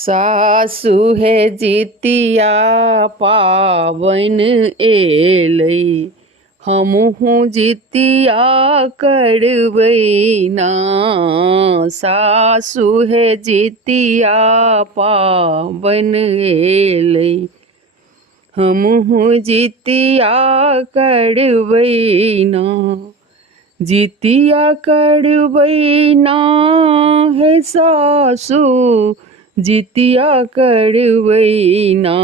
सासु है जितिया पावन एलै, हमहू जितिया करबैना। सासु है जितिया पावन एलै, हमहू जितिया करबैना। जितिया करबैना है सासु, जितिया करबैना।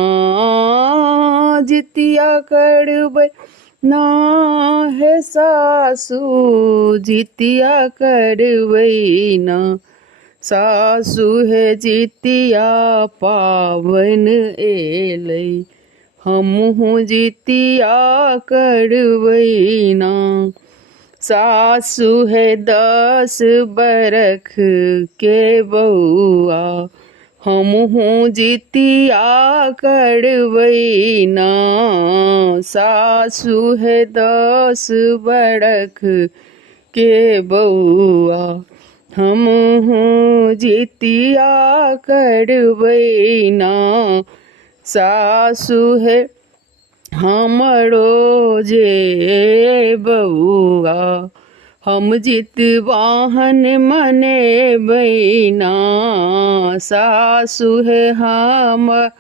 जितिया करबैना है सासु, जितिया करबैना। सासु है जितिया पावन एलै, हमहू जितिया करबैना। सासु है 10 बरख के बउआ, हमहू जितिया करबैना। सासु है 10 बरख के बउआ, हमहू जितिया करबैना। सासु है हमरो जे बउआ, हम जितवाहन मनेबैना। सासु है हमरो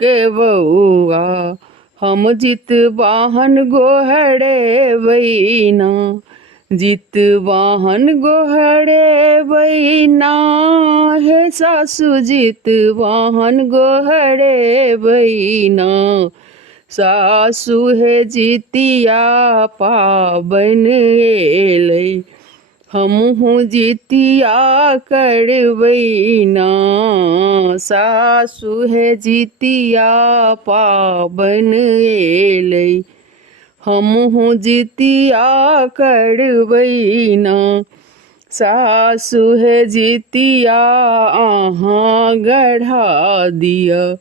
के बउआ, हम जितवाहन गोहरेबैना। जितवाहन गोहरेबैना है सासु, जितवाहन गोहरेबैना। सासु है जितिया पावन एलै, हमहू जितिया करबैना। सासु है जितिया पावन एलै, हमहू जितिया करबैना। सासु है जितिया अहाँ गढ़ा दिया,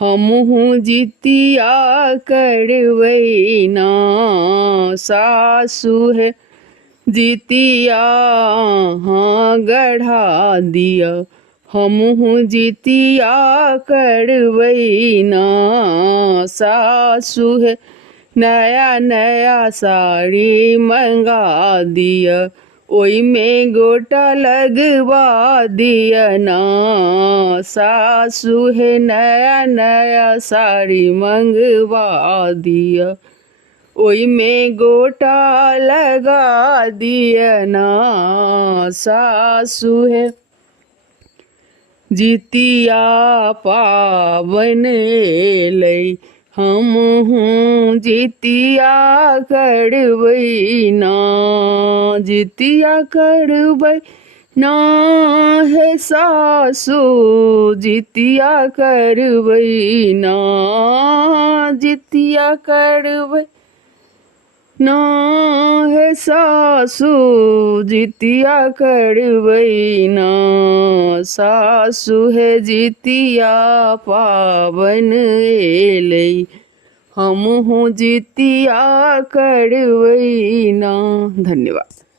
हमहू जितिया करबैना। सासु है जितिया अहाँ गढ़ा दिया, हमहू जितिया करबैना। सासु है नया नया साड़ी मंगा दिया, ओई में गोटा लगवा दिया ना। सासु है नया नया साड़ी मंगवा दिया, ओई में गोटा लगा दिया ना। सासु है जितिया पावन एलै, हमहू जितिया करबैना। जितिया करबैना है सासु, जितिया करबैना। जितिया करबैना है सासु, जितिया करबैना। सासु है जितिया पावन एलै, हमहू जितिया करबैना। धन्यवाद।